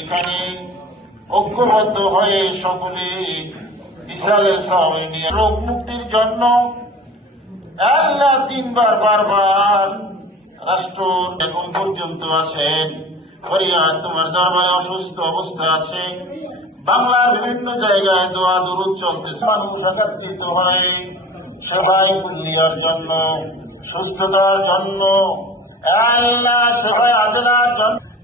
এখানে ঐক্যবদ্ধ হয়ে সকলে রোগ মুক্তির জন্য তিনবার, বারবার রাষ্ট্র এখন পর্যন্ত আছেন। ফরিয়াদ, তোমার দরবারে অসুস্থ অবস্থা আছে। বাংলার বিভিন্ন জায়গায় দোয়া দূর চলতেছে। মানুষ একত্রিত হয় সবাই কুল্লিয়ার জন্য, সুস্থতার জন্য সবাই আজরার জন্য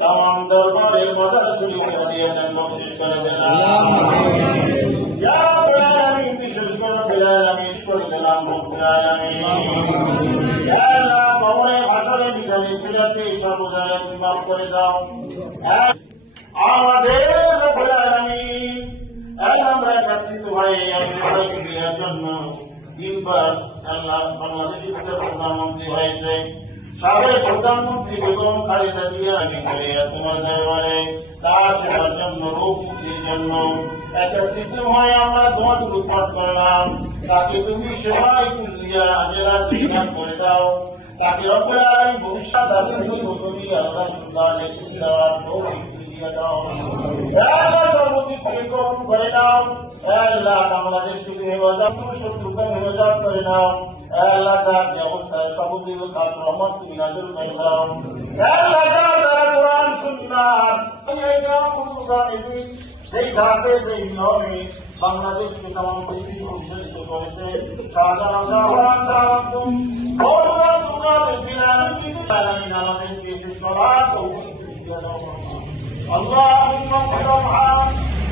تمام دربار مدد شروع করে দিয়ে দেন বخشش করে দেন আমি বিশেষ করে বিলাল আমি দিলাম আমি। আল্লাহ ভবনে ভাষণে বিধানে সিরাতে সর্বদায় ভাই জন্য তিনবার আল্লাহ বাংলাদেশি ভাষা প্রধানমন্ত্রী হয়েছে। সাবেক প্রধানমন্ত্রী বেগম খালেদা জিয়া আমি করে তোমার দরবারে তার সেবার জন্য রোগ মুক্তির জন্য। একত্রিত হয়ে আমরা তোমাদের পাঠ করলাম। তাকে তুমি সেবাই কুলিয়া আজেরা বিধান করে দাও। তাকে রব্বুল আলামিন ভবিষ্যৎ আছে তুমি আল্লাহ সুন্দর দাও। আল্লাহ সর্বদিক থেকে গ্রহণ করে নাও আল্লাহ বাংলাদেশ থেকে হেফাজত শত্রুকে হেফাজত করে নাও আল্লাহ যার যে অবস্থায় সবদিক কাজ রহমত তুমি নাজুল করে দাও আল্লাহ যার দ্বারা কোরআন সুন্নাত এই গ্রাম সেই ধাপে সেই নিয়মে বাংলাদেশকে তেমন পৃথিবী পরিচালিত করেছে শাহজাহান জাহান জাহান ভগবান তোমাদের দিলেন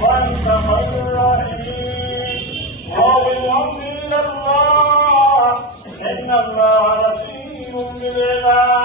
وأنت خير الراحمين وبالأمر إلى الله إن الله لطيف بالعباد